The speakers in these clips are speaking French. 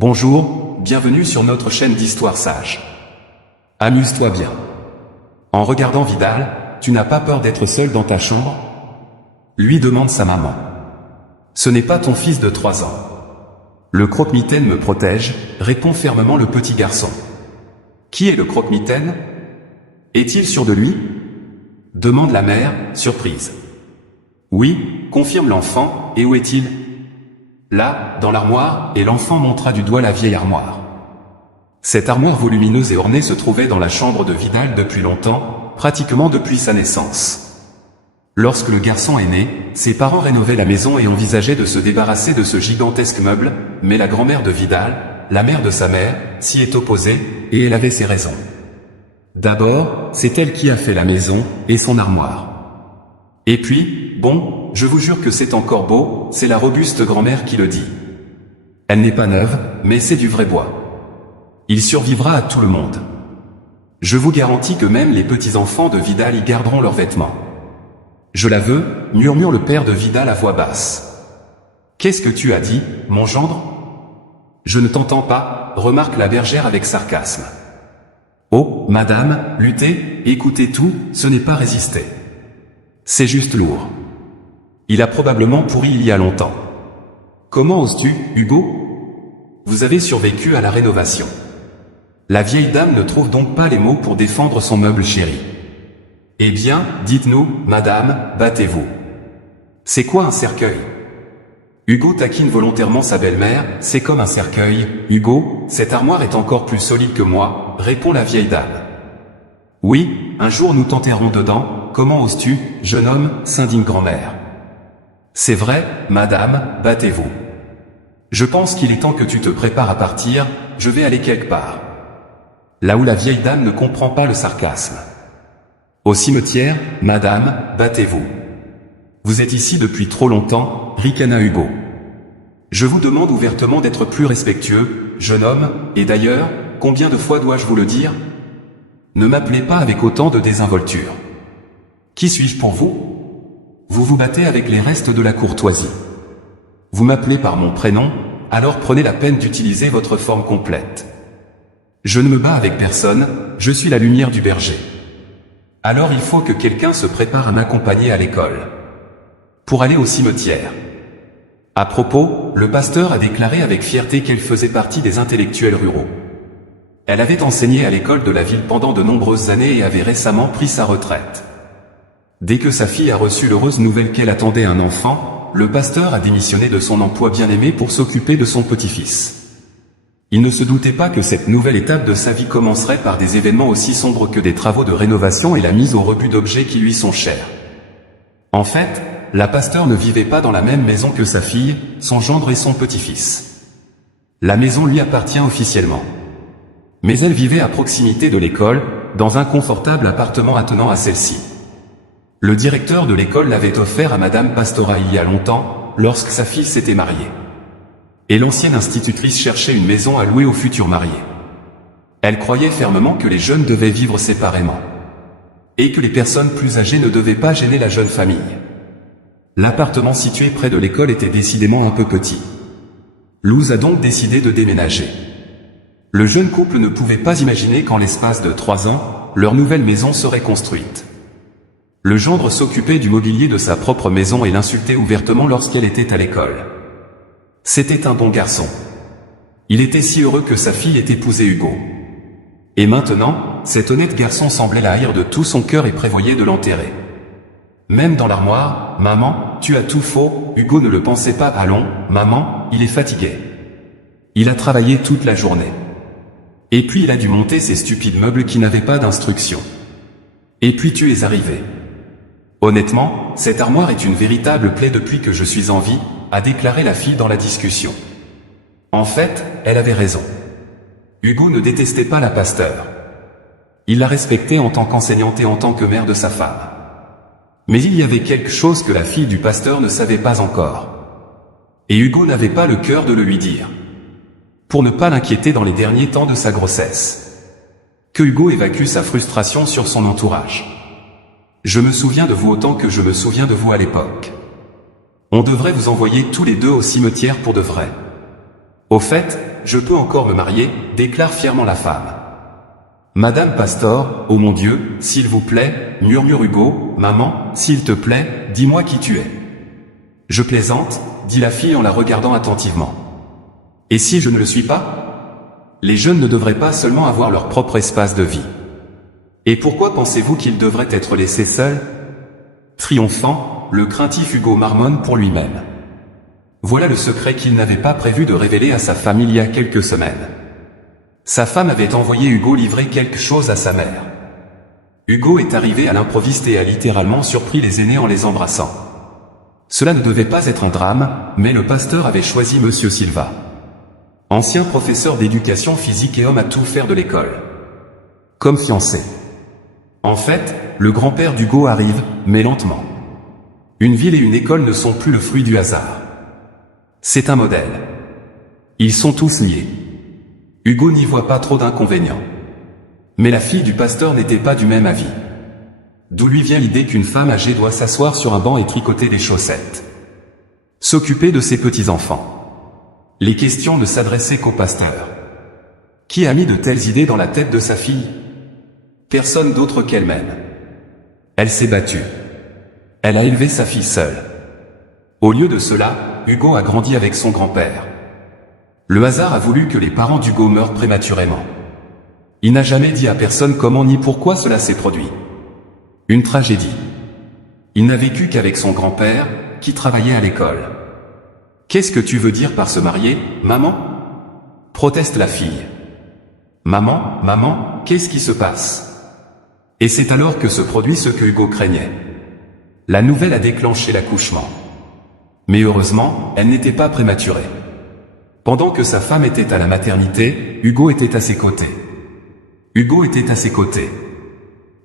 Bonjour, bienvenue sur notre chaîne d'Histoire Sage. Amuse-toi bien. En regardant Vidal, tu n'as pas peur d'être seul dans ta chambre? Lui demande sa maman. Ce n'est pas ton fils de 3 ans. Le croque-mitaine me protège, répond fermement le petit garçon. Qui est le croque-mitaine? Est-il sûr de lui? Demande la mère, surprise. Oui, confirme l'enfant, et où est-il? Là, dans l'armoire, et l'enfant montra du doigt la vieille armoire. Cette armoire volumineuse et ornée se trouvait dans la chambre de Vidal depuis longtemps, pratiquement depuis sa naissance. Lorsque le garçon est né, ses parents rénovaient la maison et envisageaient de se débarrasser de ce gigantesque meuble, mais la grand-mère de Vidal, la mère de sa mère, s'y est opposée, et elle avait ses raisons. D'abord, c'est elle qui a fait la maison, et son armoire. Et puis, bon, je vous jure que c'est encore beau, c'est la robuste grand-mère qui le dit. Elle n'est pas neuve, mais c'est du vrai bois. Il survivra à tout le monde. Je vous garantis que même les petits-enfants de Vidal y garderont leurs vêtements. Je la veux, murmure le père de Vidal à voix basse. Qu'est-ce que tu as dit, mon gendre? Je ne t'entends pas, remarque la bergère avec sarcasme. Oh, madame, lutter, écoutez tout, ce n'est pas résister. C'est juste lourd. Il a probablement pourri il y a longtemps. Comment oses-tu, Hugo? Vous avez survécu à la rénovation. La vieille dame ne trouve donc pas les mots pour défendre son meuble chéri. Eh bien, dites-nous, madame, battez-vous. C'est quoi un cercueil? Hugo taquine volontairement sa belle-mère, c'est comme un cercueil, Hugo, cette armoire est encore plus solide que moi, répond la vieille dame. Oui, un jour nous t'enterrerons dedans, comment oses-tu, jeune homme, s'indigne grand-mère. C'est vrai, madame, battez-vous. Je pense qu'il est temps que tu te prépares à partir, je vais aller quelque part. Là où la vieille dame ne comprend pas le sarcasme. Au cimetière, madame, battez-vous. Vous êtes ici depuis trop longtemps, ricana Hugo. Je vous demande ouvertement d'être plus respectueux, jeune homme, et d'ailleurs, combien de fois dois-je vous le dire? Ne m'appelez pas avec autant de désinvolture. Qui suis-je pour vous? Vous vous battez avec les restes de la courtoisie. Vous m'appelez par mon prénom, alors prenez la peine d'utiliser votre forme complète. Je ne me bats avec personne, je suis la lumière du berger. Alors il faut que quelqu'un se prépare à m'accompagner à l'école. Pour aller au cimetière. À propos, le pasteur a déclaré avec fierté qu'elle faisait partie des intellectuels ruraux. Elle avait enseigné à l'école de la ville pendant de nombreuses années et avait récemment pris sa retraite. Dès que sa fille a reçu l'heureuse nouvelle qu'elle attendait un enfant, le pasteur a démissionné de son emploi bien-aimé pour s'occuper de son petit-fils. Il ne se doutait pas que cette nouvelle étape de sa vie commencerait par des événements aussi sombres que des travaux de rénovation et la mise au rebut d'objets qui lui sont chers. En fait, la pasteur ne vivait pas dans la même maison que sa fille, son gendre et son petit-fils. La maison lui appartient officiellement. Mais elle vivait à proximité de l'école, dans un confortable appartement attenant à celle-ci. Le directeur de l'école l'avait offert à Madame Pastora il y a longtemps, lorsque sa fille s'était mariée. Et l'ancienne institutrice cherchait une maison à louer aux futurs mariés. Elle croyait fermement que les jeunes devaient vivre séparément. Et que les personnes plus âgées ne devaient pas gêner la jeune famille. L'appartement situé près de l'école était décidément un peu petit. Luz a donc décidé de déménager. Le jeune couple ne pouvait pas imaginer qu'en l'espace de 3 ans, leur nouvelle maison serait construite. Le gendre s'occupait du mobilier de sa propre maison et l'insultait ouvertement lorsqu'elle était à l'école. C'était un bon garçon. Il était si heureux que sa fille ait épousé Hugo. Et maintenant, cet honnête garçon semblait la haïr de tout son cœur et prévoyait de l'enterrer. Même dans l'armoire, maman, tu as tout faux, Hugo ne le pensait pas. Allons, maman, il est fatigué. Il a travaillé toute la journée. Et puis il a dû monter ces stupides meubles qui n'avaient pas d'instruction. Et puis tu es arrivé. Honnêtement, cette armoire est une véritable plaie depuis que je suis en vie, a déclaré la fille dans la discussion. En fait, elle avait raison. Hugo ne détestait pas la pasteur. Il la respectait en tant qu'enseignante et en tant que mère de sa femme. Mais il y avait quelque chose que la fille du pasteur ne savait pas encore. Et Hugo n'avait pas le cœur de le lui dire. Pour ne pas l'inquiéter dans les derniers temps de sa grossesse. Que Hugo évacue sa frustration sur son entourage. Je me souviens de vous autant que je me souviens de vous à l'époque. On devrait vous envoyer tous les deux au cimetière pour de vrai. Au fait, je peux encore me marier, déclare fièrement la femme. Madame Pastor, oh mon Dieu, s'il vous plaît, murmure Hugo, maman, s'il te plaît, dis-moi qui tu es. Je plaisante, dit la fille en la regardant attentivement. Et si je ne le suis pas? Les jeunes ne devraient pas seulement avoir leur propre espace de vie. Et pourquoi pensez-vous qu'ils devraient être laissés seuls? Triomphant, le craintif Hugo marmonne pour lui-même. Voilà le secret qu'il n'avait pas prévu de révéler à sa femme il y a quelques semaines. Sa femme avait envoyé Hugo livrer quelque chose à sa mère. Hugo est arrivé à l'improviste et a littéralement surpris les aînés en les embrassant. Cela ne devait pas être un drame, mais le pasteur avait choisi Monsieur Silva. Ancien professeur d'éducation physique et homme à tout faire de l'école. Comme fiancé. En fait, le grand-père d'Hugo arrive, mais lentement. Une ville et une école ne sont plus le fruit du hasard. C'est un modèle. Ils sont tous liés. Hugo n'y voit pas trop d'inconvénients. Mais la fille du pasteur n'était pas du même avis. D'où lui vient l'idée qu'une femme âgée doit s'asseoir sur un banc et tricoter des chaussettes. S'occuper de ses petits-enfants. Les questions ne s'adressaient qu'au pasteur. Qui a mis de telles idées dans la tête de sa fille? Personne d'autre qu'elle-même. Elle s'est battue. Elle a élevé sa fille seule. Au lieu de cela, Hugo a grandi avec son grand-père. Le hasard a voulu que les parents d'Hugo meurent prématurément. Il n'a jamais dit à personne comment ni pourquoi cela s'est produit. Une tragédie. Il n'a vécu qu'avec son grand-père, qui travaillait à l'école. Qu'est-ce que tu veux dire par se marier, maman? Proteste la fille. Maman, qu'est-ce qui se passe? Et c'est alors que se produit ce que Hugo craignait. La nouvelle a déclenché l'accouchement. Mais heureusement, elle n'était pas prématurée. Pendant que sa femme était à la maternité, Hugo était à ses côtés.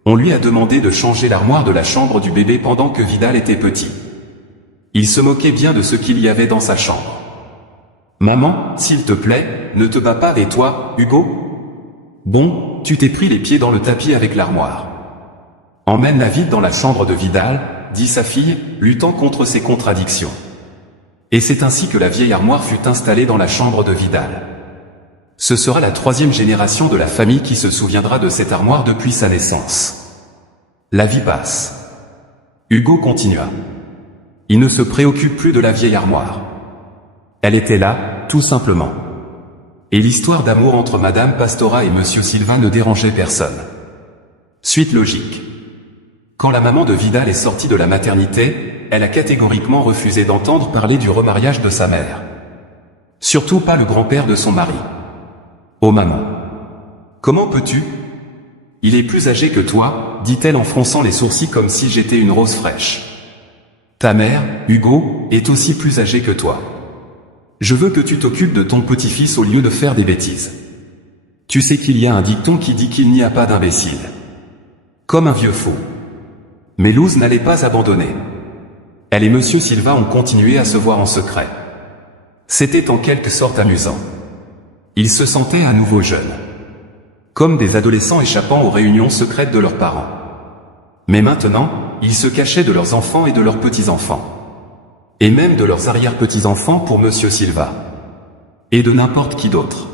On lui a demandé de changer l'armoire de la chambre du bébé pendant que Vidal était petit. Il se moquait bien de ce qu'il y avait dans sa chambre. Maman, s'il te plaît, ne te bats pas avec toi, Hugo? Bon, tu t'es pris les pieds dans le tapis avec l'armoire. Emmène-la vite dans la chambre de Vidal, dit sa fille, luttant contre ses contradictions. Et c'est ainsi que la vieille armoire fut installée dans la chambre de Vidal. Ce sera la 3e génération de la famille qui se souviendra de cette armoire depuis sa naissance. La vie passe. Hugo continua. Il ne se préoccupe plus de la vieille armoire. Elle était là, tout simplement. Et l'histoire d'amour entre Madame Pastora et Monsieur Silva ne dérangeait personne. Suite logique. Quand la maman de Vidal est sortie de la maternité, elle a catégoriquement refusé d'entendre parler du remariage de sa mère. Surtout pas le grand-père de son mari. Oh maman. Comment peux-tu? Il est plus âgé que toi, dit-elle en fronçant les sourcils comme si j'étais une rose fraîche. Ta mère, Hugo, est aussi plus âgée que toi. Je veux que tu t'occupes de ton petit-fils au lieu de faire des bêtises. Tu sais qu'il y a un dicton qui dit qu'il n'y a pas d'imbécile. Comme un vieux fou. Mais Luz n'allait pas abandonner. Elle et Monsieur Silva ont continué à se voir en secret. C'était en quelque sorte amusant. Ils se sentaient à nouveau jeunes. Comme des adolescents échappant aux réunions secrètes de leurs parents. Mais maintenant, ils se cachaient de leurs enfants et de leurs petits-enfants. Et même de leurs arrière-petits-enfants pour Monsieur Silva. Et de n'importe qui d'autre.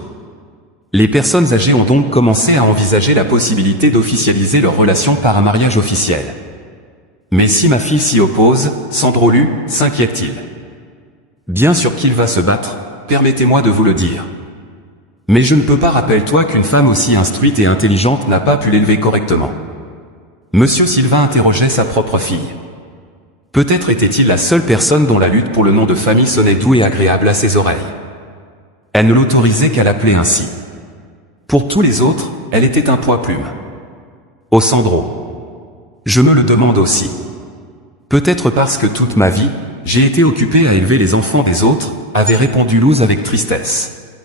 Les personnes âgées ont donc commencé à envisager la possibilité d'officialiser leur relation par un mariage officiel. Mais si ma fille s'y oppose, Sandro-Lu, s'inquiète-t-il. Bien sûr qu'il va se battre, permettez-moi de vous le dire. Mais je ne peux pas, rappelle-toi qu'une femme aussi instruite et intelligente n'a pas pu l'élever correctement. Monsieur Silva interrogeait sa propre fille. Peut-être était-il la seule personne dont la lutte pour le nom de famille sonnait doux et agréable à ses oreilles. Elle ne l'autorisait qu'à l'appeler ainsi. Pour tous les autres, elle était un poids-plume. Oh Sandro. Je me le demande aussi. Peut-être parce que toute ma vie, j'ai été occupé à élever les enfants des autres, avait répondu Luz avec tristesse.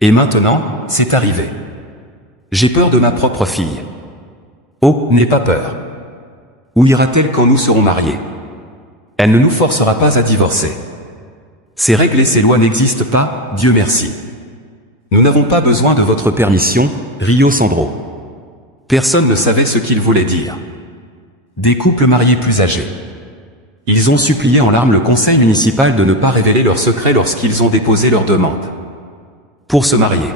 Et maintenant, c'est arrivé. J'ai peur de ma propre fille. Oh, n'aie pas peur. Où ira-t-elle quand nous serons mariés? Elle ne nous forcera pas à divorcer. Ces règles et ces lois n'existent pas, Dieu merci. Nous n'avons pas besoin de votre permission, Rio Sandro. Personne ne savait ce qu'il voulait dire. Des couples mariés plus âgés. Ils ont supplié en larmes le conseil municipal de ne pas révéler leurs secrets lorsqu'ils ont déposé leur demande. pour se marier.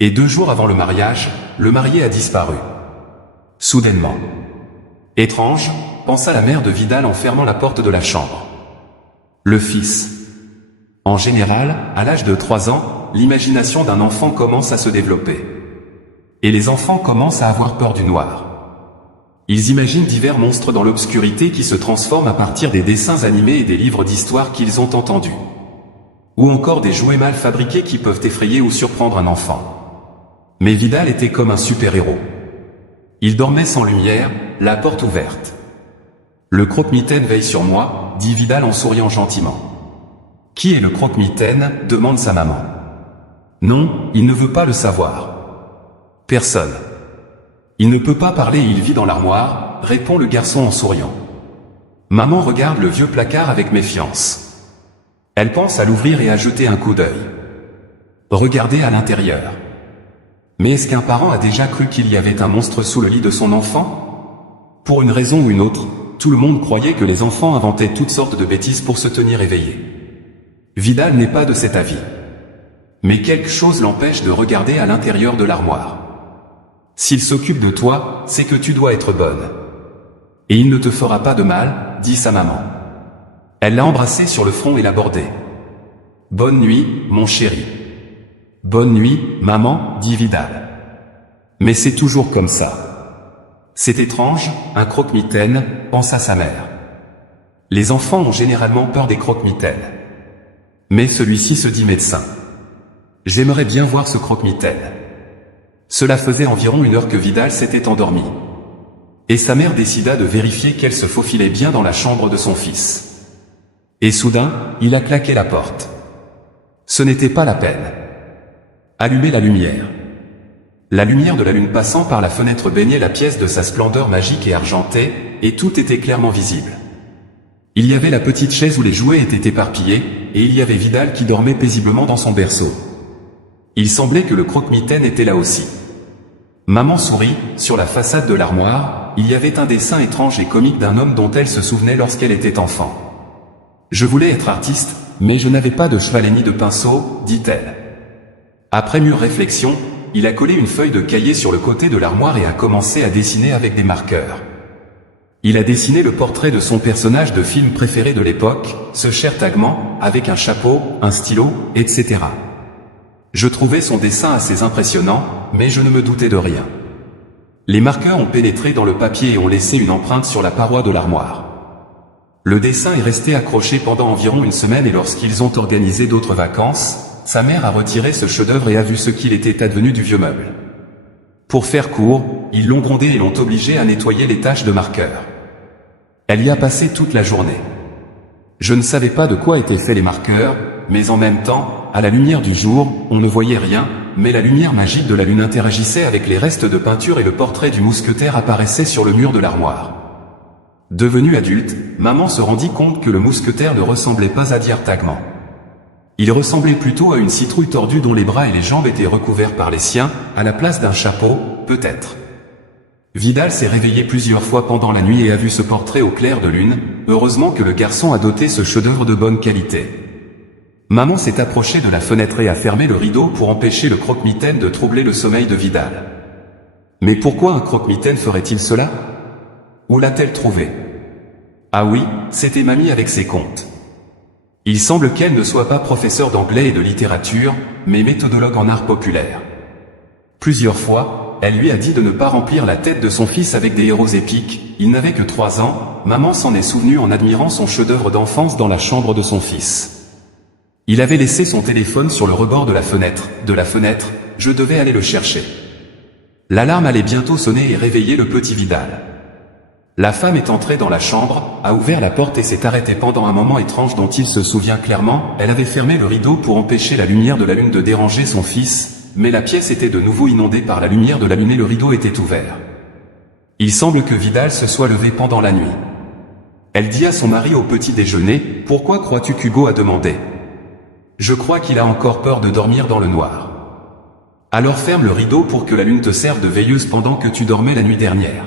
Et 2 jours avant le mariage, le marié a disparu. Soudainement. Étrange, pensa la mère de Vidal en fermant la porte de la chambre. Le fils. En général, à l'âge de 3 ans, l'imagination d'un enfant commence à se développer. Et les enfants commencent à avoir peur du noir. Ils imaginent divers monstres dans l'obscurité qui se transforment à partir des dessins animés et des livres d'histoire qu'ils ont entendus. Ou encore des jouets mal fabriqués qui peuvent effrayer ou surprendre un enfant. Mais Vidal était comme un super-héros. Il dormait sans lumière, la porte ouverte. Le croque-mitaine veille sur moi, dit Vidal en souriant gentiment. Qui est le croque-mitaine, demande sa maman. Non, il ne veut pas le savoir. Personne. Il ne peut pas parler et il vit dans l'armoire, répond le garçon en souriant. Maman regarde le vieux placard avec méfiance. Elle pense à l'ouvrir et à jeter un coup d'œil. Regardez à l'intérieur. Mais est-ce qu'un parent a déjà cru qu'il y avait un monstre sous le lit de son enfant? Pour une raison ou une autre, tout le monde croyait que les enfants inventaient toutes sortes de bêtises pour se tenir éveillés. Vidal n'est pas de cet avis. Mais quelque chose l'empêche de regarder à l'intérieur de l'armoire. S'il s'occupe de toi, c'est que tu dois être bonne. Et il ne te fera pas de mal, dit sa maman. Elle l'a embrassé sur le front et l'a bordé. Bonne nuit, mon chéri. Bonne nuit, maman, dit Vidal. Mais c'est toujours comme ça. C'est étrange, un croque-mitaine, pensa sa mère. Les enfants ont généralement peur des croque-mitaines. Mais celui-ci se dit médecin. J'aimerais bien voir ce croque-mitaine. Cela faisait environ 1 heure que Vidal s'était endormi. Et sa mère décida de vérifier qu'elle se faufilait bien dans la chambre de son fils. Et soudain, il a claqué la porte. Ce n'était pas la peine. Allumez la lumière. La lumière de la lune passant par la fenêtre baignait la pièce de sa splendeur magique et argentée, et tout était clairement visible. Il y avait la petite chaise où les jouets étaient éparpillés, et il y avait Vidal qui dormait paisiblement dans son berceau. Il semblait que le croque-mitaine était là aussi. Maman sourit, sur la façade de l'armoire, il y avait un dessin étrange et comique d'un homme dont elle se souvenait lorsqu'elle était enfant. Je voulais être artiste, mais je n'avais pas de chevalet ni de pinceau, dit-elle. Après mûre réflexion, il a collé une feuille de cahier sur le côté de l'armoire et a commencé à dessiner avec des marqueurs. Il a dessiné le portrait de son personnage de film préféré de l'époque, ce cher Tagman, avec un chapeau, un stylo, etc. Je trouvais son dessin assez impressionnant, mais je ne me doutais de rien. Les marqueurs ont pénétré dans le papier et ont laissé une empreinte sur la paroi de l'armoire. Le dessin est resté accroché pendant environ 1 semaine et lorsqu'ils ont organisé d'autres vacances, sa mère a retiré ce chef-d'œuvre et a vu ce qu'il était advenu du vieux meuble. Pour faire court, ils l'ont grondé et l'ont obligé à nettoyer les taches de marqueurs. Elle y a passé toute la journée. Je ne savais pas de quoi étaient faits les marqueurs, mais en même temps, à la lumière du jour, on ne voyait rien, mais la lumière magique de la lune interagissait avec les restes de peinture et le portrait du mousquetaire apparaissait sur le mur de l'armoire. Devenue adulte, maman se rendit compte que le mousquetaire ne ressemblait pas à Tagman. Il ressemblait plutôt à une citrouille tordue dont les bras et les jambes étaient recouverts par les siens, à la place d'un chapeau, peut-être. Vidal s'est réveillé plusieurs fois pendant la nuit et a vu ce portrait au clair de lune, heureusement que le garçon a doté ce chef-d'œuvre de bonne qualité. Maman s'est approchée de la fenêtre et a fermé le rideau pour empêcher le croque-mitaine de troubler le sommeil de Vidal. Mais pourquoi un croque-mitaine ferait-il cela? Où l'a-t-elle trouvé? Ah oui, c'était mamie avec ses contes. Il semble qu'elle ne soit pas professeure d'anglais et de littérature, mais méthodologue en art populaire. Plusieurs fois, elle lui a dit de ne pas remplir la tête de son fils avec des héros épiques, il n'avait que 3 ans, maman s'en est souvenue en admirant son chef-d'œuvre d'enfance dans la chambre de son fils. Il avait laissé son téléphone sur le rebord de la fenêtre, je devais aller le chercher. L'alarme allait bientôt sonner et réveiller le petit Vidal. La femme est entrée dans la chambre, a ouvert la porte et s'est arrêtée pendant un moment étrange dont il se souvient clairement, elle avait fermé le rideau pour empêcher la lumière de la lune de déranger son fils, mais la pièce était de nouveau inondée par la lumière de la lune et le rideau était ouvert. Il semble que Vidal se soit levé pendant la nuit. Elle dit à son mari au petit déjeuner, « Pourquoi crois-tu qu'Hugo a demandé ? Je crois qu'il a encore peur de dormir dans le noir. Alors ferme le rideau pour que la lune te serve de veilleuse pendant que tu dormais la nuit dernière. »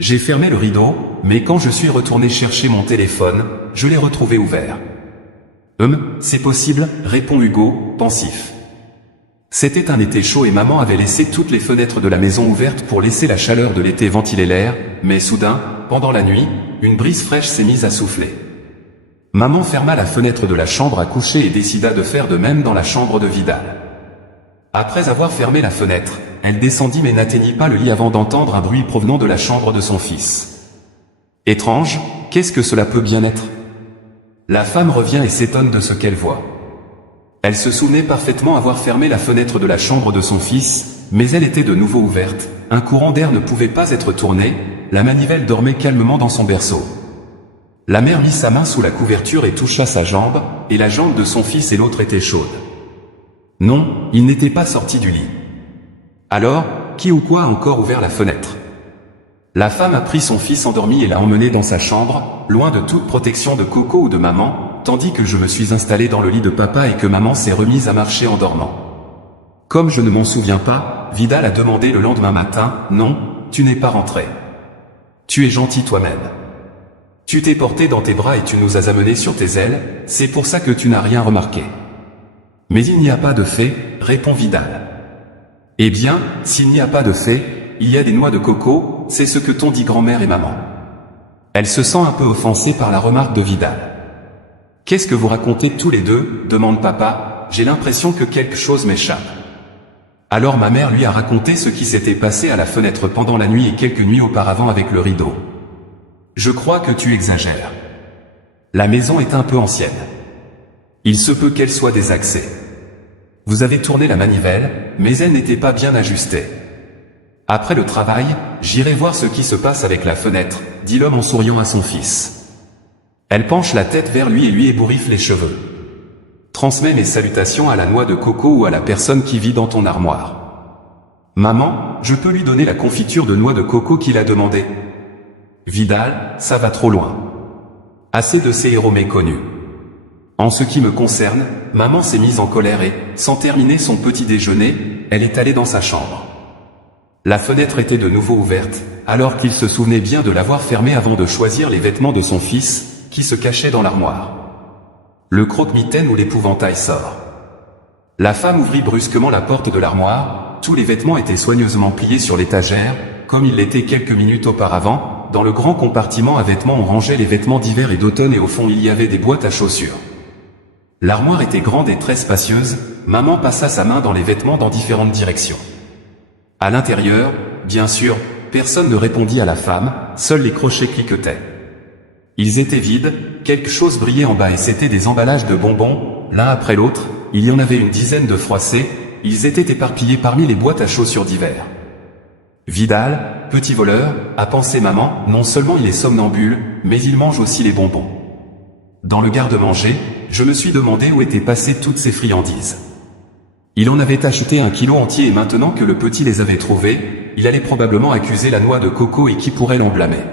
J'ai fermé le rideau, mais quand je suis retourné chercher mon téléphone, je l'ai retrouvé ouvert. C'est possible, répond Hugo, pensif. C'était un été chaud et maman avait laissé toutes les fenêtres de la maison ouvertes pour laisser la chaleur de l'été ventiler l'air, mais soudain, pendant la nuit, une brise fraîche s'est mise à souffler. Maman ferma la fenêtre de la chambre à coucher et décida de faire de même dans la chambre de Vidal. Après avoir fermé la fenêtre, elle descendit mais n'atteignit pas le lit avant d'entendre un bruit provenant de la chambre de son fils. Étrange, qu'est-ce que cela peut bien être? La femme revient et s'étonne de ce qu'elle voit. Elle se souvenait parfaitement avoir fermé la fenêtre de la chambre de son fils, mais elle était de nouveau ouverte, un courant d'air ne pouvait pas être tourné, la manivelle dormait calmement dans son berceau. La mère mit sa main sous la couverture et toucha sa jambe, et la jambe de son fils et l'autre était chaude. Non, il n'était pas sorti du lit. Alors, qui ou quoi a encore ouvert la fenêtre? La femme a pris son fils endormi et l'a emmené dans sa chambre, loin de toute protection de Coco ou de maman, tandis que je me suis installé dans le lit de papa et que maman s'est remise à marcher en dormant. Comme je ne m'en souviens pas, Vidal a demandé le lendemain matin, « Non, tu n'es pas rentré. Tu es gentil toi-même. Tu t'es porté dans tes bras et tu nous as amenés sur tes ailes, c'est pour ça que tu n'as rien remarqué. » Mais il n'y a pas de fait, répond Vidal. Eh bien, s'il n'y a pas de fait, il y a des noix de coco, c'est ce que t'ont dit grand-mère et maman. Elle se sent un peu offensée par la remarque de Vidal. Qu'est-ce que vous racontez tous les deux, demande papa, j'ai l'impression que quelque chose m'échappe. Alors ma mère lui a raconté ce qui s'était passé à la fenêtre pendant la nuit et quelques nuits auparavant avec le rideau. Je crois que tu exagères. La maison est un peu ancienne. Il se peut qu'elle soit désaxée. Vous avez tourné la manivelle, mais elle n'était pas bien ajustée. Après le travail, j'irai voir ce qui se passe avec la fenêtre, dit l'homme en souriant à son fils. Elle penche la tête vers lui et lui ébouriffe les cheveux. Transmets mes salutations à la noix de coco ou à la personne qui vit dans ton armoire. Maman, je peux lui donner la confiture de noix de coco qu'il a demandé. Vidal, ça va trop loin. Assez de ces héros méconnus. En ce qui me concerne, maman s'est mise en colère et, sans terminer son petit déjeuner, elle est allée dans sa chambre. La fenêtre était de nouveau ouverte, alors qu'il se souvenait bien de l'avoir fermée avant de choisir les vêtements de son fils, qui se cachait dans l'armoire. Le croque-mitaine ou l'épouvantail sort. La femme ouvrit brusquement la porte de l'armoire, tous les vêtements étaient soigneusement pliés sur l'étagère, comme ils l'étaient quelques minutes auparavant, dans le grand compartiment à vêtements on rangeait les vêtements d'hiver et d'automne et au fond il y avait des boîtes à chaussures. L'armoire était grande et très spacieuse, maman passa sa main dans les vêtements dans différentes directions. À l'intérieur, bien sûr, personne ne répondit à la femme, seuls les crochets cliquetaient. Ils étaient vides, quelque chose brillait en bas et c'étaient des emballages de bonbons, l'un après l'autre, il y en avait une dizaine de froissés, ils étaient éparpillés parmi les boîtes à chaussures d'hiver. Vidal, petit voleur, a pensé maman, non seulement il est somnambule, mais il mange aussi les bonbons. Dans le garde-manger, je me suis demandé où étaient passées toutes ces friandises. Il en avait acheté 1 kilo entier et maintenant que le petit les avait trouvés, il allait probablement accuser la noix de coco et qui pourrait l'en blâmer.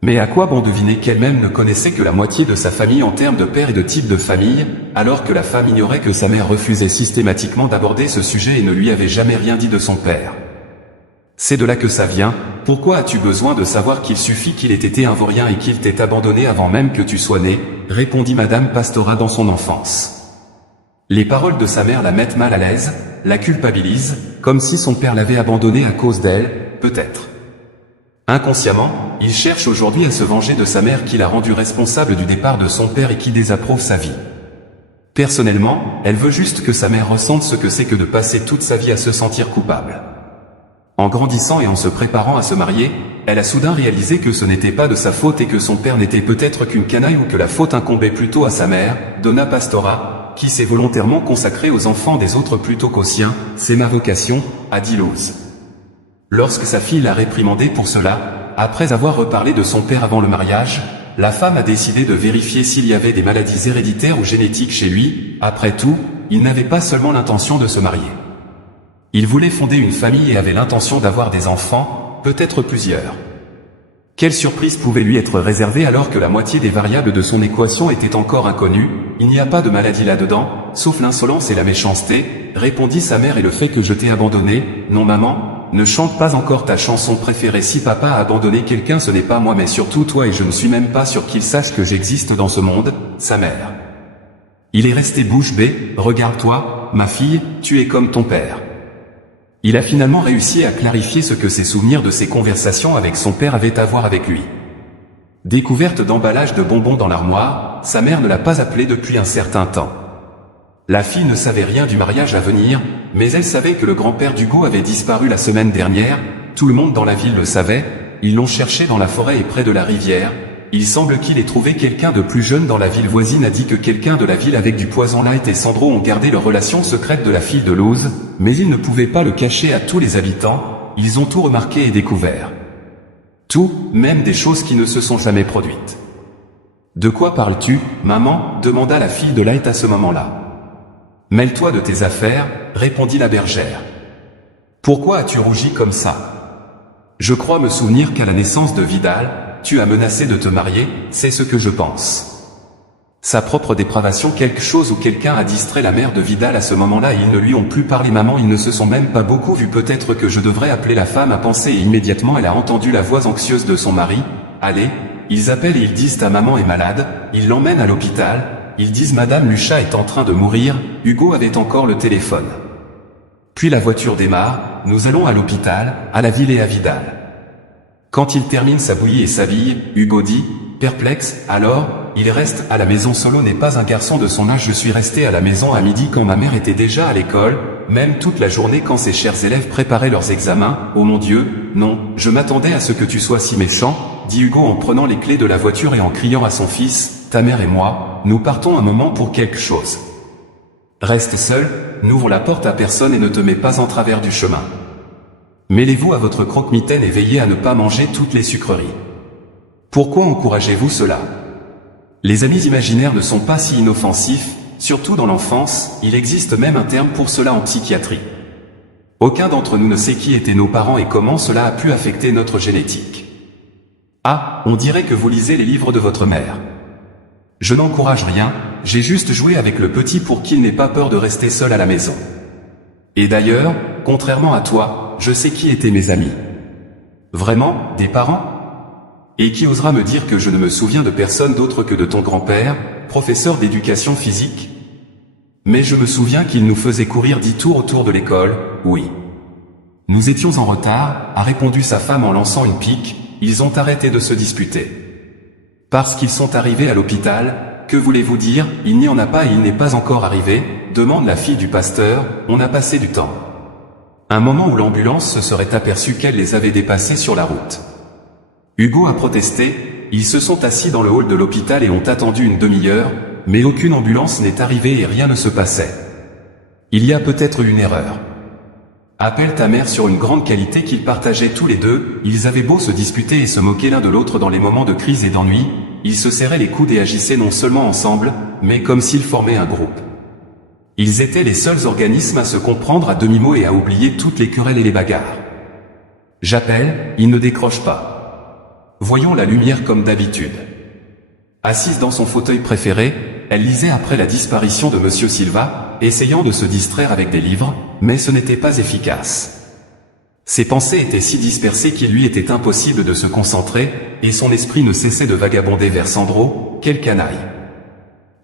Mais à quoi bon deviner qu'elle-même ne connaissait que la moitié de sa famille en termes de père et de type de famille, alors que la femme ignorait que sa mère refusait systématiquement d'aborder ce sujet et ne lui avait jamais rien dit de son père. C'est de là que ça vient, pourquoi as-tu besoin de savoir qu'il suffit qu'il ait été un vaurien et qu'il t'ait abandonné avant même que tu sois né, répondit Madame Pastora dans son enfance. Les paroles de sa mère la mettent mal à l'aise, la culpabilisent, comme si son père l'avait abandonnée à cause d'elle, peut-être. Inconsciemment, il cherche aujourd'hui à se venger de sa mère qui l'a rendu responsable du départ de son père et qui désapprouve sa vie. Personnellement, elle veut juste que sa mère ressente ce que c'est que de passer toute sa vie à se sentir coupable. En grandissant et en se préparant à se marier, elle a soudain réalisé que ce n'était pas de sa faute et que son père n'était peut-être qu'une canaille ou que la faute incombait plutôt à sa mère, Donna Pastora, qui s'est volontairement consacrée aux enfants des autres plutôt qu'aux siens, c'est ma vocation, a dit Luz. Lorsque sa fille l'a réprimandé pour cela, après avoir reparlé de son père avant le mariage, la femme a décidé de vérifier s'il y avait des maladies héréditaires ou génétiques chez lui. Après tout, il n'avait pas seulement l'intention de se marier. Il voulait fonder une famille et avait l'intention d'avoir des enfants, peut-être plusieurs. Quelle surprise pouvait lui être réservée alors que la moitié des variables de son équation étaient encore inconnues? Il n'y a pas de maladie là-dedans, sauf l'insolence et la méchanceté, répondit sa mère et le fait que je t'ai abandonné. Non maman, ne chante pas encore ta chanson préférée. Si papa a abandonné quelqu'un ce n'est pas moi mais surtout toi et je ne suis même pas sûr qu'il sache que j'existe dans ce monde, sa mère. Il est resté bouche bée, regarde-toi, toi, ma fille, tu es comme ton père. Il a finalement réussi à clarifier ce que ses souvenirs de ses conversations avec son père avaient à voir avec lui. Découverte d'emballage de bonbons dans l'armoire, sa mère ne l'a pas appelé depuis un certain temps. La fille ne savait rien du mariage à venir, mais elle savait que le grand-père d'Hugo avait disparu la semaine dernière, tout le monde dans la ville le savait, ils l'ont cherché dans la forêt et près de la rivière, il semble qu'il ait trouvé quelqu'un de plus jeune dans la ville voisine a dit que quelqu'un de la ville avec du poison Light et Sandro ont gardé leur relation secrète de la fille de Luz, mais ils ne pouvaient pas le cacher à tous les habitants, ils ont tout remarqué et découvert. Tout, même des choses qui ne se sont jamais produites. De quoi parles-tu, maman demanda la fille de Light à ce moment-là. Mêle-toi de tes affaires, répondit la bergère. Pourquoi as-tu rougi comme ça? Je crois me souvenir qu'à la naissance de Vidal, tu as menacé de te marier, c'est ce que je pense. Sa propre dépravation, quelque chose ou quelqu'un a distrait la mère de Vidal à ce moment-là et ils ne lui ont plus parlé maman, ils ne se sont même pas beaucoup vus, peut-être que je devrais appeler la femme à penser et immédiatement elle a entendu la voix anxieuse de son mari. Allez, ils appellent et ils disent ta maman est malade, ils l'emmènent à l'hôpital. Ils disent Madame Lucha est en train de mourir, Hugo avait encore le téléphone. Puis la voiture démarre, nous allons à l'hôpital, à la ville et à Vidal. Quand il termine sa bouillie et s'habille, Hugo dit, perplexe, alors, il reste à la maison solo n'est pas un garçon de son âge, je suis resté à la maison à midi quand ma mère était déjà à l'école, même toute la journée quand ses chers élèves préparaient leurs examens, oh mon Dieu, non, je m'attendais à ce que tu sois si méchant, dit Hugo en prenant les clés de la voiture et en criant à son fils, ta mère et moi, nous partons un moment pour quelque chose. Reste seul, n'ouvre la porte à personne et ne te mets pas en travers du chemin. Mêlez-vous à votre croque-mitaine et veillez à ne pas manger toutes les sucreries. Pourquoi encouragez-vous cela? Les amis imaginaires ne sont pas si inoffensifs, surtout dans l'enfance, il existe même un terme pour cela en psychiatrie. Aucun d'entre nous ne sait qui étaient nos parents et comment cela a pu affecter notre génétique. Ah, on dirait que vous lisez les livres de votre mère. Je n'encourage rien, j'ai juste joué avec le petit pour qu'il n'ait pas peur de rester seul à la maison. Et d'ailleurs, contrairement à toi, je sais qui étaient mes amis. Vraiment, des parents? Et qui osera me dire que je ne me souviens de personne d'autre que de ton grand-père, professeur d'éducation physique? Mais je me souviens qu'il nous faisait courir 10 tours autour de l'école, oui. Nous étions en retard, a répondu sa femme en lançant une pique, ils ont arrêté de se disputer. Parce qu'ils sont arrivés à l'hôpital, que voulez-vous dire, il n'y en a pas et il n'est pas encore arrivé, demande la fille du pasteur, on a passé du temps. Un moment où l'ambulance se serait aperçue qu'elle les avait dépassés sur la route. Hugo a protesté, ils se sont assis dans le hall de l'hôpital et ont attendu une demi-heure, mais aucune ambulance n'est arrivée et rien ne se passait. Il y a peut-être une erreur. Appelle ta mère sur une grande qualité qu'ils partageaient tous les deux, ils avaient beau se disputer et se moquer l'un de l'autre dans les moments de crise et d'ennui, ils se serraient les coudes et agissaient non seulement ensemble, mais comme s'ils formaient un groupe. Ils étaient les seuls organismes à se comprendre à demi-mot et à oublier toutes les querelles et les bagarres. J'appelle, il ne décroche pas. Voyons la lumière comme d'habitude. Assise dans son fauteuil préféré, elle lisait après la disparition de Monsieur Silva, essayant de se distraire avec des livres, mais ce n'était pas efficace. Ses pensées étaient si dispersées qu'il lui était impossible de se concentrer, et son esprit ne cessait de vagabonder vers Sandro, quel canaille.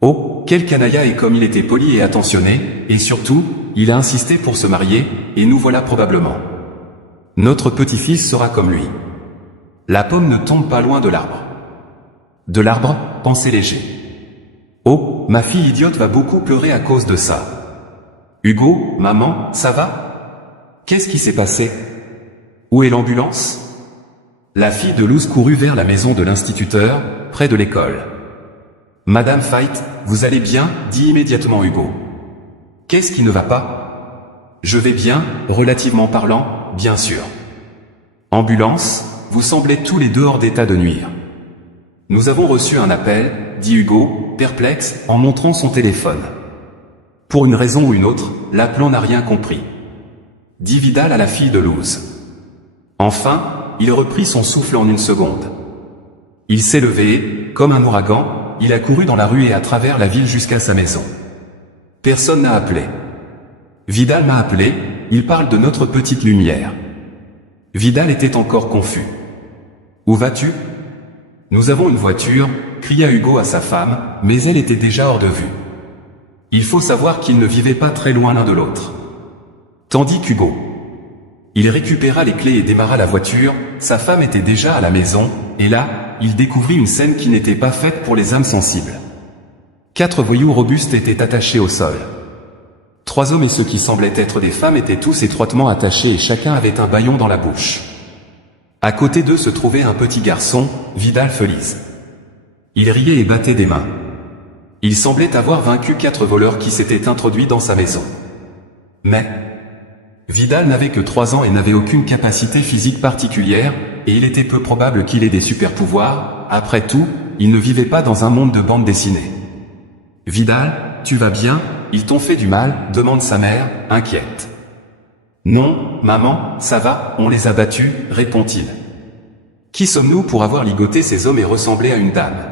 Oh, quel canailla et comme il était poli et attentionné, et surtout, il a insisté pour se marier, et nous voilà probablement. Notre petit-fils sera comme lui. La pomme ne tombe pas loin de l'arbre. De l'arbre, pensez léger. Oh, ma fille idiote va beaucoup pleurer à cause de ça. Hugo, maman, ça va? Qu'est-ce qui s'est passé? Où est l'ambulance? La fille de Luz courut vers la maison de l'instituteur, près de l'école. Madame Fight, vous allez bien, dit immédiatement Hugo. Qu'est-ce qui ne va pas? Je vais bien, relativement parlant, bien sûr. Ambulance, vous semblez tous les deux hors d'état de nuire. Nous avons reçu un appel, dit Hugo, perplexe, en montrant son téléphone. Pour une raison ou une autre, l'appelant n'a rien compris. Dit Vidal à la fille de Luz. Enfin, il reprit son souffle en une seconde. Il s'est levé, comme un ouragan, il a couru dans la rue et à travers la ville jusqu'à sa maison. Personne n'a appelé. Vidal m'a appelé, il parle de notre petite lumière. Vidal était encore confus. Où vas-tu? Nous avons une voiture, cria Hugo à sa femme, mais elle était déjà hors de vue. Il faut savoir qu'ils ne vivaient pas très loin l'un de l'autre. Tandis qu'Hugo, il récupéra les clés et démarra la voiture, sa femme était déjà à la maison, et là, il découvrit une scène qui n'était pas faite pour les âmes sensibles. 4 voyous robustes étaient attachés au sol. 3 hommes et ceux qui semblaient être des femmes étaient tous étroitement attachés et chacun avait un bâillon dans la bouche. À côté d'eux se trouvait un petit garçon, Vidal Feliz. Il riait et battait des mains. Il semblait avoir vaincu 4 voleurs qui s'étaient introduits dans sa maison. Mais Vidal n'avait que 3 ans et n'avait aucune capacité physique particulière, et il était peu probable qu'il ait des super-pouvoirs. Après tout, il ne vivait pas dans un monde de bande dessinée. « Vidal, tu vas bien? Ils t'ont fait du mal ?» demande sa mère, inquiète. « Non, maman, ça va, on les a battus » répond-il. « Qui sommes-nous pour avoir ligoté ces hommes et ressembler à une dame ?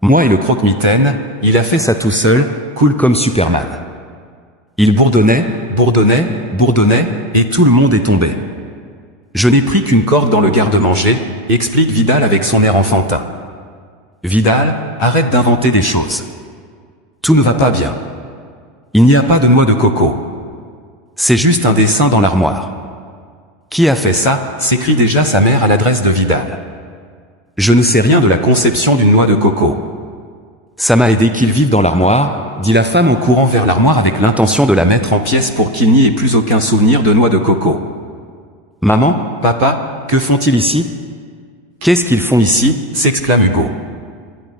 Moi et le croque-mitaine, il a fait ça tout seul, cool comme Superman. » Il bourdonnait, bourdonnait, bourdonnait, et tout le monde est tombé. Je n'ai pris qu'une corde dans le garde-manger, explique Vidal avec son air enfantin. Vidal, arrête d'inventer des choses. Tout ne va pas bien. Il n'y a pas de noix de coco. C'est juste un dessin dans l'armoire. Qui a fait ça? S'écrie déjà sa mère à l'adresse de Vidal. Je ne sais rien de la conception d'une noix de coco. Ça m'a aidé qu'ils vivent dans l'armoire, dit la femme en courant vers l'armoire avec l'intention de la mettre en pièces pour qu'il n'y ait plus aucun souvenir de noix de coco. Maman, papa, que font-ils ici? Qu'est-ce qu'ils font ici? S'exclame Hugo.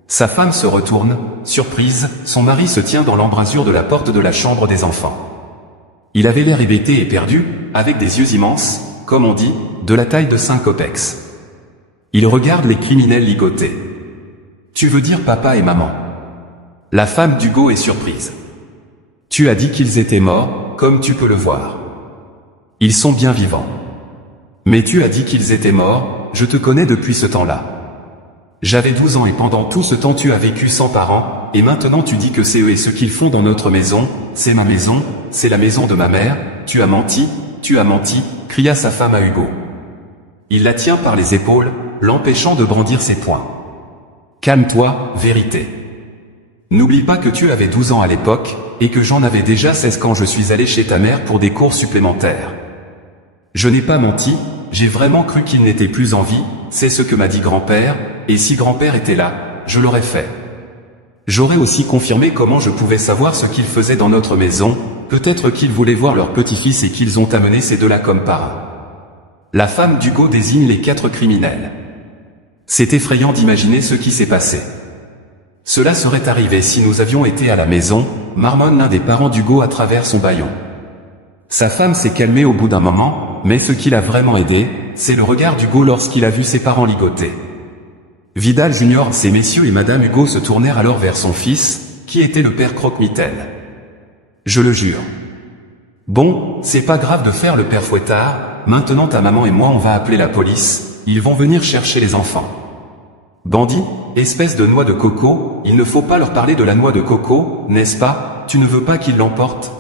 Sa femme se retourne, surprise, son mari se tient dans l'embrasure de la porte de la chambre des enfants. Il avait l'air hébété et perdu, avec des yeux immenses, comme on dit, de la taille de 5 copex. Il regarde les criminels ligotés. Tu veux dire papa et maman? La femme d'Hugo est surprise. Tu as dit qu'ils étaient morts, comme tu peux le voir. Ils sont bien vivants. Mais tu as dit qu'ils étaient morts, je te connais depuis ce temps-là. J'avais 12 ans et pendant tout ce temps tu as vécu sans parents, et maintenant tu dis que c'est eux et ce qu'ils font dans notre maison, c'est ma maison, c'est la maison de ma mère, tu as menti, cria sa femme à Hugo. Il la tient par les épaules, l'empêchant de brandir ses poings. Calme-toi, vérité. N'oublie pas que tu avais 12 ans à l'époque, et que j'en avais déjà 16 quand je suis allé chez ta mère pour des cours supplémentaires. Je n'ai pas menti, j'ai vraiment cru qu'il n'était plus en vie, c'est ce que m'a dit grand-père, et si grand-père était là, je l'aurais fait. J'aurais aussi confirmé comment je pouvais savoir ce qu'ils faisaient dans notre maison, peut-être qu'ils voulaient voir leur petit-fils et qu'ils ont amené ces deux-là comme parrains. La femme d'Hugo désigne les 4 criminels. C'est effrayant d'imaginer ce qui s'est passé. Cela serait arrivé si nous avions été à la maison, marmonne l'un des parents d'Hugo à travers son bâillon. Sa femme s'est calmée au bout d'un moment, mais ce qui l'a vraiment aidé, c'est le regard d'Hugo lorsqu'il a vu ses parents ligoter. Vidal Junior, ces messieurs et madame Hugo se tournèrent alors vers son fils, qui était le père Croque-Mitaine. Je le jure. Bon, c'est pas grave de faire le père Fouettard, maintenant ta maman et moi on va appeler la police, ils vont venir chercher les enfants. Bandit, espèce de noix de coco, il ne faut pas leur parler de la noix de coco, n'est-ce pas? Tu ne veux pas qu'ils l'emportent?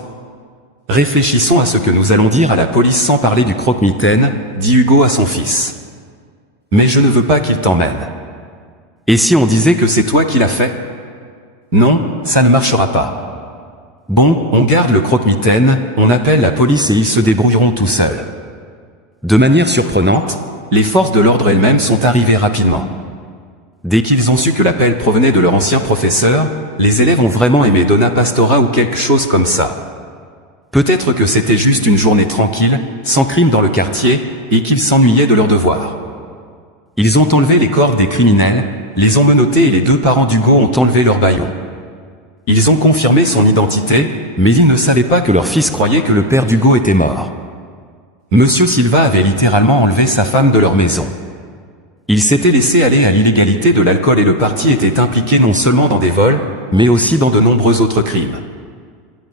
Réfléchissons à ce que nous allons dire à la police sans parler du Croque-Mitaine, dit Hugo à son fils. Mais je ne veux pas qu'il t'emmène. Et si on disait que c'est toi qui l'as fait? Non, ça ne marchera pas. Bon, on garde le Croque-Mitaine, on appelle la police et ils se débrouilleront tout seuls. De manière surprenante, les forces de l'ordre elles-mêmes sont arrivées rapidement. Dès qu'ils ont su que l'appel provenait de leur ancien professeur, les élèves ont vraiment aimé Donna Pastora ou quelque chose comme ça. Peut-être que c'était juste une journée tranquille, sans crime dans le quartier, et qu'ils s'ennuyaient de leurs devoirs. Ils ont enlevé les corps des criminels, les ont menottés et les 2 parents d'Hugo ont enlevé leur bâillon. Ils ont confirmé son identité, mais ils ne savaient pas que leur fils croyait que le père d'Hugo était mort. Monsieur Silva avait littéralement enlevé sa femme de leur maison. Il s'était laissé aller à l'illégalité de l'alcool et le parti était impliqué non seulement dans des vols, mais aussi dans de nombreux autres crimes.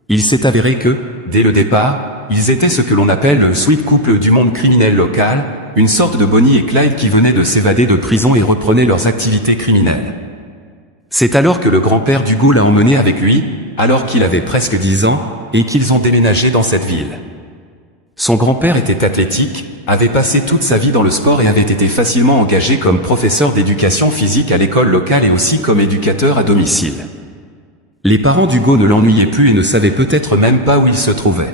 Il s'est avéré que, dès le départ, ils étaient ce que l'on appelle le sweet couple du monde criminel local, une sorte de Bonnie et Clyde qui venaient de s'évader de prison et reprenaient leurs activités criminelles. C'est alors que le grand-père d'Hugo l'a emmené avec lui, alors qu'il avait presque 10 ans, et qu'ils ont déménagé dans cette ville. Son grand-père était athlétique, avait passé toute sa vie dans le sport et avait été facilement engagé comme professeur d'éducation physique à l'école locale et aussi comme éducateur à domicile. Les parents d'Hugo ne l'ennuyaient plus et ne savaient peut-être même pas où il se trouvait.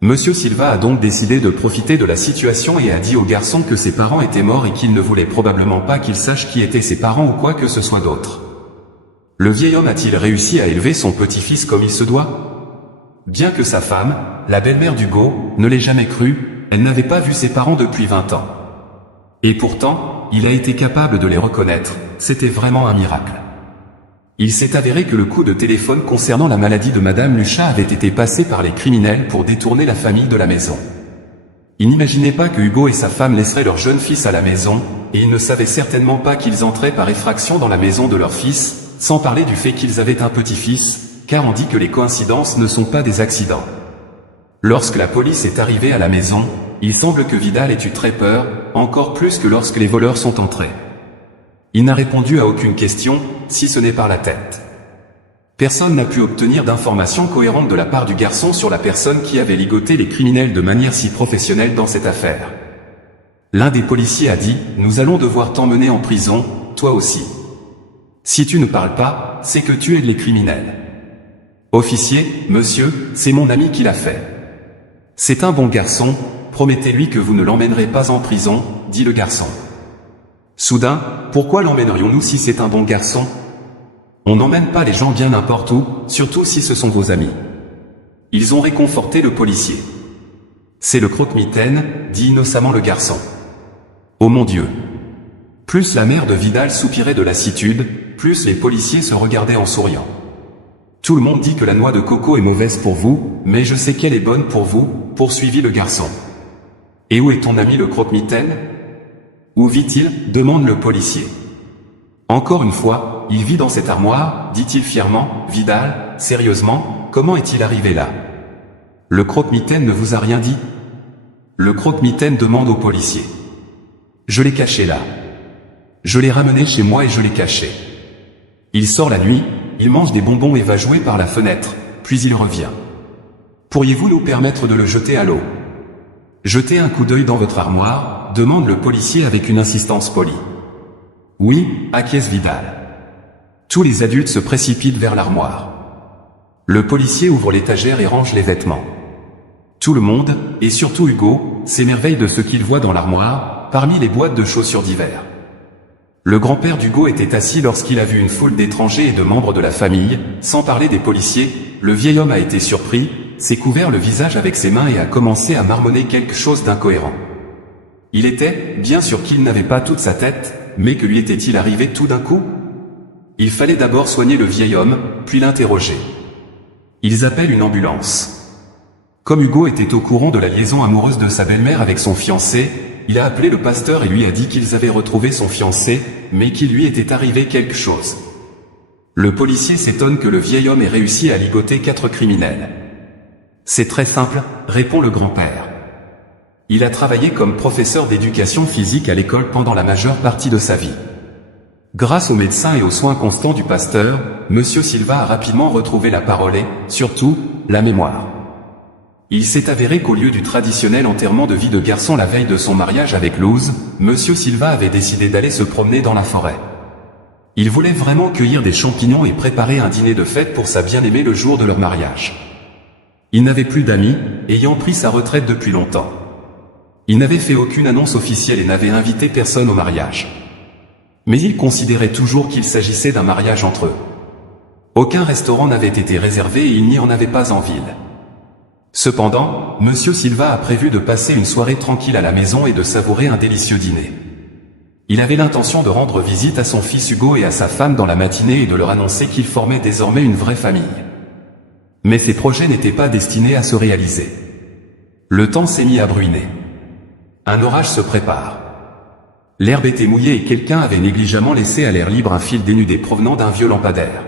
Monsieur Silva a donc décidé de profiter de la situation et a dit au garçon que ses parents étaient morts et qu'il ne voulait probablement pas qu'il sache qui étaient ses parents ou quoi que ce soit d'autre. Le vieil homme a-t-il réussi à élever son petit-fils comme il se doit? Bien que sa femme, la belle-mère d'Hugo, ne l'ait jamais cru, elle n'avait pas vu ses parents depuis 20 ans. Et pourtant, il a été capable de les reconnaître, c'était vraiment un miracle. Il s'est avéré que le coup de téléphone concernant la maladie de Madame Luchat avait été passé par les criminels pour détourner la famille de la maison. Ils n'imaginaient pas que Hugo et sa femme laisseraient leur jeune fils à la maison, et ils ne savaient certainement pas qu'ils entraient par effraction dans la maison de leur fils, sans parler du fait qu'ils avaient un petit-fils, car on dit que les coïncidences ne sont pas des accidents. Lorsque la police est arrivée à la maison, il semble que Vidal ait eu très peur, encore plus que lorsque les voleurs sont entrés. Il n'a répondu à aucune question, si ce n'est par la tête. Personne n'a pu obtenir d'informations cohérentes de la part du garçon sur la personne qui avait ligoté les criminels de manière si professionnelle dans cette affaire. L'un des policiers a dit « Nous allons devoir t'emmener en prison, toi aussi. Si tu ne parles pas, c'est que tu aides les criminels. » Officier, monsieur, c'est mon ami qui l'a fait. C'est un bon garçon, promettez-lui que vous ne l'emmènerez pas en prison, dit le garçon. Soudain, pourquoi l'emmènerions-nous si c'est un bon garçon? On n'emmène pas les gens bien n'importe où, surtout si ce sont vos amis. Ils ont réconforté le policier. C'est le croque-mitaine, dit innocemment le garçon. Oh mon Dieu! Plus la mère de Vidal soupirait de lassitude, plus les policiers se regardaient en souriant. Tout le monde dit que la noix de coco est mauvaise pour vous, mais je sais qu'elle est bonne pour vous, poursuivit le garçon. Et où est ton ami le croque-mitaine? Où vit-il? Demande le policier. Encore une fois, il vit dans cette armoire, dit-il fièrement. Vidal, sérieusement, comment est-il arrivé là? Le croque-mitaine ne vous a rien dit? Le croque-mitaine demande au policier. Je l'ai caché là. Je l'ai ramené chez moi et je l'ai caché. Il sort la nuit, il mange des bonbons et va jouer par la fenêtre, puis il revient. Pourriez-vous nous permettre de le jeter à l'eau? Jetez un coup d'œil dans votre armoire, demande le policier avec une insistance polie. Oui, acquiesce Vidal. Tous les adultes se précipitent vers l'armoire. Le policier ouvre l'étagère et range les vêtements. Tout le monde, et surtout Hugo, s'émerveille de ce qu'il voit dans l'armoire, parmi les boîtes de chaussures d'hiver. Le grand-père d'Hugo était assis lorsqu'il a vu une foule d'étrangers et de membres de la famille, sans parler des policiers. Le vieil homme a été surpris, s'est couvert le visage avec ses mains et a commencé à marmonner quelque chose d'incohérent. Il était, bien sûr qu'il n'avait pas toute sa tête, mais que lui était-il arrivé tout d'un coup? Il fallait d'abord soigner le vieil homme, puis l'interroger. Ils appellent une ambulance. Comme Hugo était au courant de la liaison amoureuse de sa belle-mère avec son fiancé, il a appelé le pasteur et lui a dit qu'ils avaient retrouvé son fiancé, mais qu'il lui était arrivé quelque chose. Le policier s'étonne que le vieil homme ait réussi à ligoter 4 criminels. C'est très simple, répond le grand-père. Il a travaillé comme professeur d'éducation physique à l'école pendant la majeure partie de sa vie. Grâce aux médecins et aux soins constants du pasteur, Monsieur Silva a rapidement retrouvé la parole et, surtout, la mémoire. Il s'est avéré qu'au lieu du traditionnel enterrement de vie de garçon la veille de son mariage avec Luz, Monsieur Silva avait décidé d'aller se promener dans la forêt. Il voulait vraiment cueillir des champignons et préparer un dîner de fête pour sa bien-aimée le jour de leur mariage. Il n'avait plus d'amis, ayant pris sa retraite depuis longtemps. Il n'avait fait aucune annonce officielle et n'avait invité personne au mariage. Mais il considérait toujours qu'il s'agissait d'un mariage entre eux. Aucun restaurant n'avait été réservé et il n'y en avait pas en ville. Cependant, Monsieur Silva a prévu de passer une soirée tranquille à la maison et de savourer un délicieux dîner. Il avait l'intention de rendre visite à son fils Hugo et à sa femme dans la matinée et de leur annoncer qu'ils formaient désormais une vraie famille. Mais ces projets n'étaient pas destinés à se réaliser. Le temps s'est mis à bruiner. Un orage se prépare. L'herbe était mouillée et quelqu'un avait négligemment laissé à l'air libre un fil dénudé provenant d'un vieux lampadaire.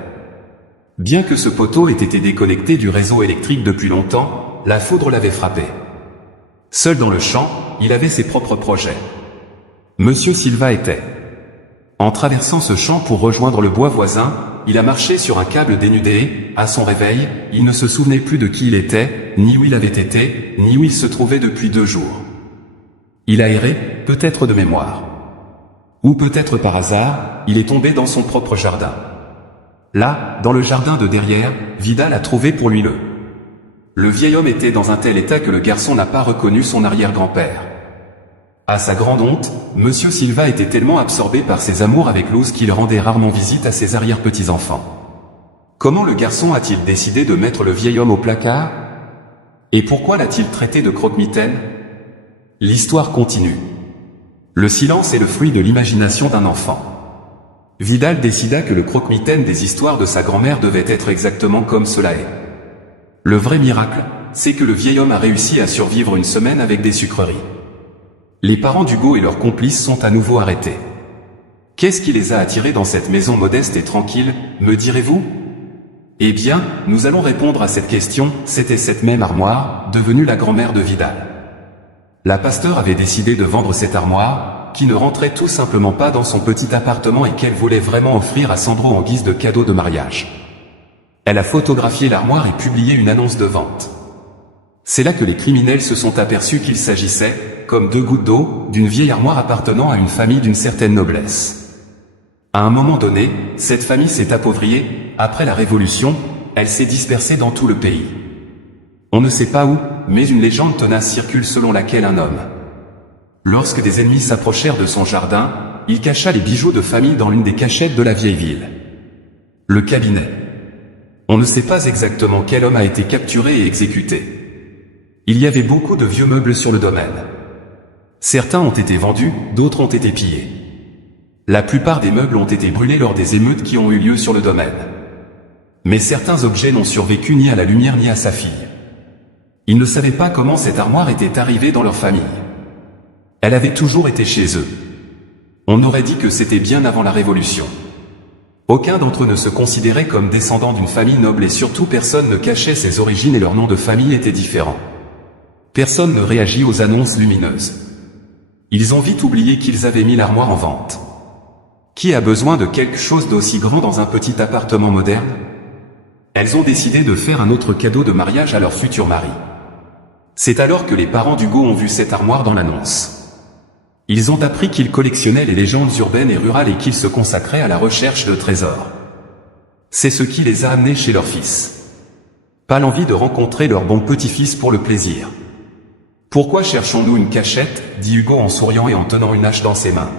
Bien que ce poteau ait été déconnecté du réseau électrique depuis longtemps, la foudre l'avait frappé. Seul dans le champ, il avait ses propres projets. Monsieur Silva était. En traversant ce champ pour rejoindre le bois voisin, il a marché sur un câble dénudé. À son réveil, il ne se souvenait plus de qui il était, ni où il avait été, ni où il se trouvait depuis 2 jours. Il a erré, peut-être de mémoire. Ou peut-être par hasard, il est tombé dans son propre jardin. Là, dans le jardin de derrière, Vidal a trouvé pour lui Le vieil homme était dans un tel état que le garçon n'a pas reconnu son arrière-grand-père. À sa grande honte, Monsieur Silva était tellement absorbé par ses amours avec Luz qu'il rendait rarement visite à ses arrière-petits-enfants. Comment le garçon a-t-il décidé de mettre le vieil homme au placard? Et pourquoi l'a-t-il traité de croque-mitaine? L'histoire continue. Le silence est le fruit de l'imagination d'un enfant. Vidal décida que le croque-mitaine des histoires de sa grand-mère devait être exactement comme cela est. Le vrai miracle, c'est que le vieil homme a réussi à survivre une semaine avec des sucreries. Les parents d'Hugo et leurs complices sont à nouveau arrêtés. Qu'est-ce qui les a attirés dans cette maison modeste et tranquille, me direz-vous? Eh bien, nous allons répondre à cette question. C'était cette même armoire, devenue la grand-mère de Vidal. La pasteur avait décidé de vendre cette armoire, qui ne rentrait tout simplement pas dans son petit appartement et qu'elle voulait vraiment offrir à Sandro en guise de cadeau de mariage. Elle a photographié l'armoire et publié une annonce de vente. C'est là que les criminels se sont aperçus qu'il s'agissait, comme deux gouttes d'eau, d'une vieille armoire appartenant à une famille d'une certaine noblesse. À un moment donné, cette famille s'est appauvrie. Après la Révolution, elle s'est dispersée dans tout le pays. On ne sait pas où, mais une légende tenace circule selon laquelle un homme, lorsque des ennemis s'approchèrent de son jardin, il cacha les bijoux de famille dans l'une des cachettes de la vieille ville. Le cabinet. On ne sait pas exactement quel homme a été capturé et exécuté. Il y avait beaucoup de vieux meubles sur le domaine. Certains ont été vendus, d'autres ont été pillés. La plupart des meubles ont été brûlés lors des émeutes qui ont eu lieu sur le domaine. Mais certains objets n'ont survécu ni à la lumière ni à sa fille. Ils ne savaient pas comment cette armoire était arrivée dans leur famille. Elle avait toujours été chez eux. On aurait dit que c'était bien avant la Révolution. Aucun d'entre eux ne se considérait comme descendant d'une famille noble et surtout personne ne cachait ses origines et leur nom de famille était différent. Personne ne réagit aux annonces lumineuses. Ils ont vite oublié qu'ils avaient mis l'armoire en vente. Qui a besoin de quelque chose d'aussi grand dans un petit appartement moderne? Elles ont décidé de faire un autre cadeau de mariage à leur futur mari. C'est alors que les parents d'Hugo ont vu cette armoire dans l'annonce. Ils ont appris qu'il collectionnait les légendes urbaines et rurales et qu'il se consacrait à la recherche de trésors. C'est ce qui les a amenés chez leur fils. Pas l'envie de rencontrer leur bon petit-fils pour le plaisir. Pourquoi cherchons-nous une cachette, dit Hugo en souriant et en tenant une hache dans ses mains.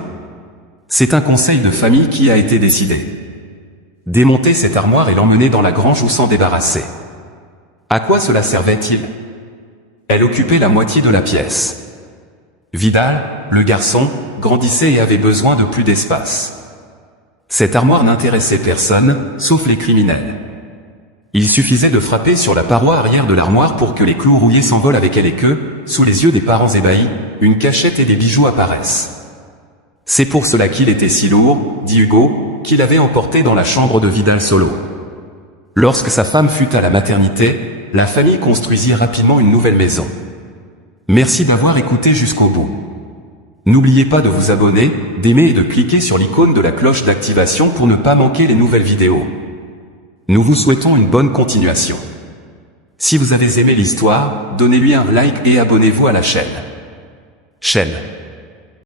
C'est un conseil de famille qui a été décidé. Démonter cette armoire et l'emmener dans la grange ou s'en débarrasser. À quoi cela servait-il? Elle occupait la moitié de la pièce. Vidal, le garçon, grandissait et avait besoin de plus d'espace. Cette armoire n'intéressait personne, sauf les criminels. Il suffisait de frapper sur la paroi arrière de l'armoire pour que les clous rouillés s'envolent avec elle et que, sous les yeux des parents ébahis, une cachette et des bijoux apparaissent. C'est pour cela qu'il était si lourd, dit Hugo, qu'il avait emporté dans la chambre de Vidal solo. Lorsque sa femme fut à la maternité, la famille construisit rapidement une nouvelle maison. Merci d'avoir écouté jusqu'au bout. N'oubliez pas de vous abonner, d'aimer et de cliquer sur l'icône de la cloche d'activation pour ne pas manquer les nouvelles vidéos. Nous vous souhaitons une bonne continuation. Si vous avez aimé l'histoire, donnez-lui un like et abonnez-vous à la chaîne.